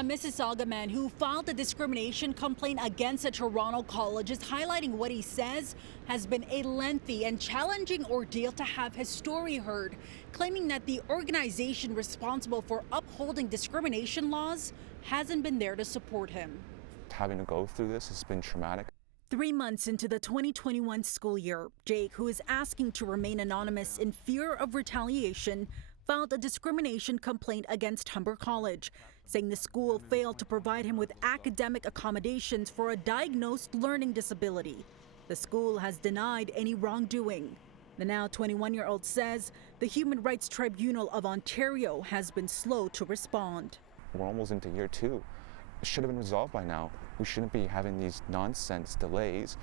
A Mississauga man who filed a discrimination complaint against a Toronto college is highlighting what he says has been a lengthy and challenging ordeal to have his story heard, claiming that the organization responsible for upholding discrimination laws hasn't been there to support him. Having to go through this has been traumatic. 3 months into the 2021 school year, Jake, who is asking to remain anonymous in fear of retaliation, filed a discrimination complaint against Humber College, saying the school failed to provide him with academic accommodations for a diagnosed learning disability. The school has denied any wrongdoing. The now 21-year-old says the Human Rights Tribunal of Ontario has been slow to respond. We're almost into year 2. It should have been resolved by now. We shouldn't be having these nonsense delays.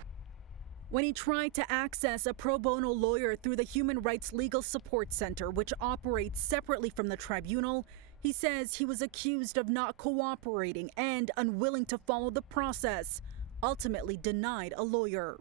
When he tried to access a pro bono lawyer through the Human Rights Legal Support Center, which operates separately from the tribunal, he says he was accused of not cooperating and unwilling to follow the process, ultimately denied a lawyer.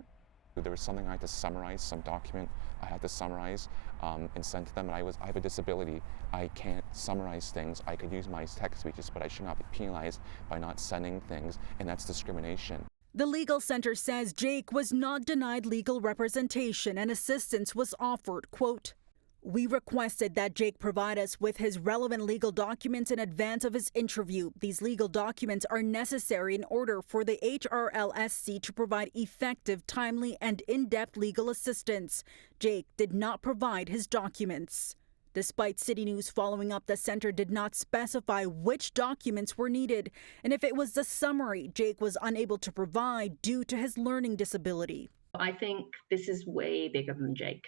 There was something I had to summarize, some document I had to summarize and send to them. And I have a disability. I can't summarize things. I could use my text speeches, but I should not be penalized by not sending things, and that's discrimination. The legal center says Jake was not denied legal representation and assistance was offered. Quote, "We requested that Jake provide us with his relevant legal documents in advance of his interview. These legal documents are necessary in order for the HRLSC to provide effective, timely, and in-depth legal assistance. Jake did not provide his documents." Despite CityNews following up, the center did not specify which documents were needed, and if it was the summary Jake was unable to provide due to his learning disability. I think this is way bigger than Jake.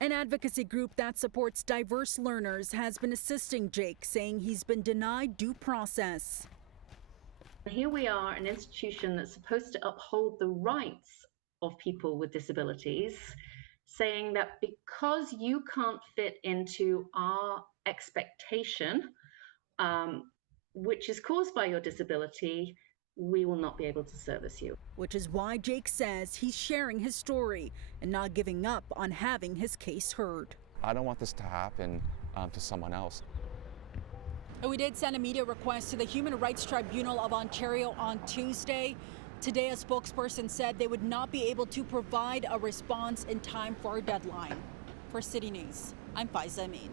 An advocacy group that supports diverse learners has been assisting Jake, saying he's been denied due process. Here we are, an institution that's supposed to uphold the rights of people with disabilities, saying that because you can't fit into our expectation, which is caused by your disability, we will not be able to service you. Which is why Jake says he's sharing his story and not giving up on having his case heard. I don't want this to happen to someone else. We did send a media request to the Human Rights Tribunal of Ontario on Tuesday. Today, a spokesperson said they would not be able to provide a response in time for a deadline. For City News, I'm Faiza Amin.